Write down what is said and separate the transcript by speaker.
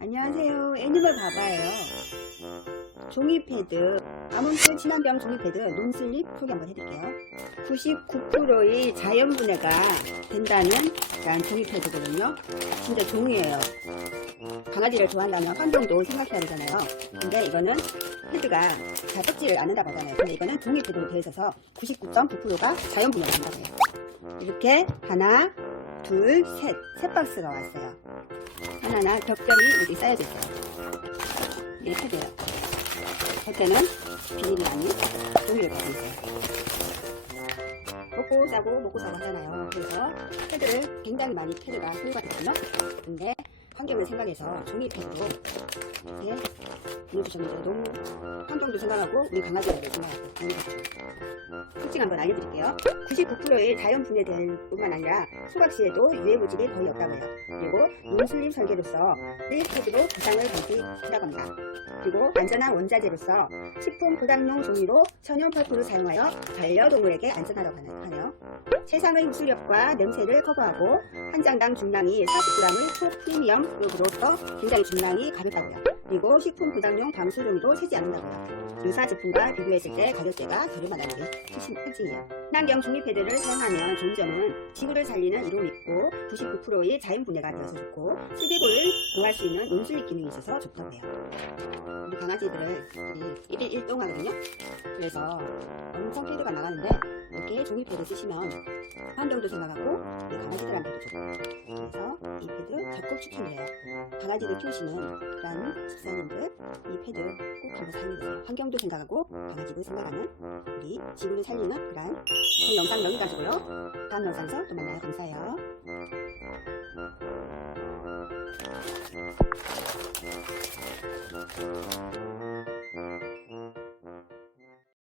Speaker 1: 안녕하세요. 애니멀 바바예요. 종이 패드, 아몬드 진한병 종이 패드 논슬립 소개 한번 해드릴게요. 99%의 자연 분해가 된다는 그런 종이 패드거든요. 진짜 종이에요. 강아지를 좋아한다면 환경도 생각해야 되잖아요. 근데 이거는 패드가 잘 썩지를 않는다고 하잖아요. 근데 이거는 종이 패드로 되어 있어서 99.9%가 자연 분해가 된다고 해요. 이렇게 하나, 둘, 셋, 세 박스가 왔어요. 하나하나 겹겹이 여기 쌓여져 있어요. 이게 패드예요. 겉에는 비닐이 아닌 종이를 가지고 있어요. 먹고 싸고 먹고 싸고 하잖아요. 그래서 패드를 굉장히 많이 패드가 소유가 되거든요. 근데 환경을 생각해서 종이 패드도 이렇게 보내주셨는데 너무 환경도 생각하고 우리 강아지들도 생각하고 너무 좋죠. 특징 한번 알려드릴게요. 99%의 자연 분해될 뿐만 아니라 소각 시에도 유해 물질이 거의 없다고 해요. 그리고 논슬림 설계로서 일 패드로 부상을 방지한다고 합니다. 그리고 안전한 원자재로서 식품 포장용 종이로 천연 펄프를 사용하여 반려동물에게 안전하다고 하네- 하네요. 세상의 흡수력과 냄새를 커버하고 한 장당 중량이 40g의 초프리미엄 으로부터 굉장히 중량이 가볍다고요. 그리고 식품 방수 종이도 새지 않는다고요. 유사 제품과 비교했을 때 가격대가 저렴하다는 게 특징- 특징이에요. 친환경 종이 패드를 사용하면 좋은 점은 지구를 살리는 이로움 있고 99%의 자연 분해가 되어서 좋고 슬개골을 보호할 수 있는 논슬립 기능이 있어서 좋다고 해요. 우리 강아지들을 이 1일 1동 하거든요. 그래서 엄청 패드가 나가는데 이렇게 종이 패드 쓰시면 환경도 생각하고 강아지들한테도 좋고 그래서 이 패드 적극 추천드려요. 강아지를 키우시는 그런 집사님들 이 패드 꼭 한번 사용해보세요. 환경도 생각하고 강아지도 생각하는 우리 지구를 살리는 그런 이 영상 여기까지고요. 다음 영상에서 또 만나요. 감사해요.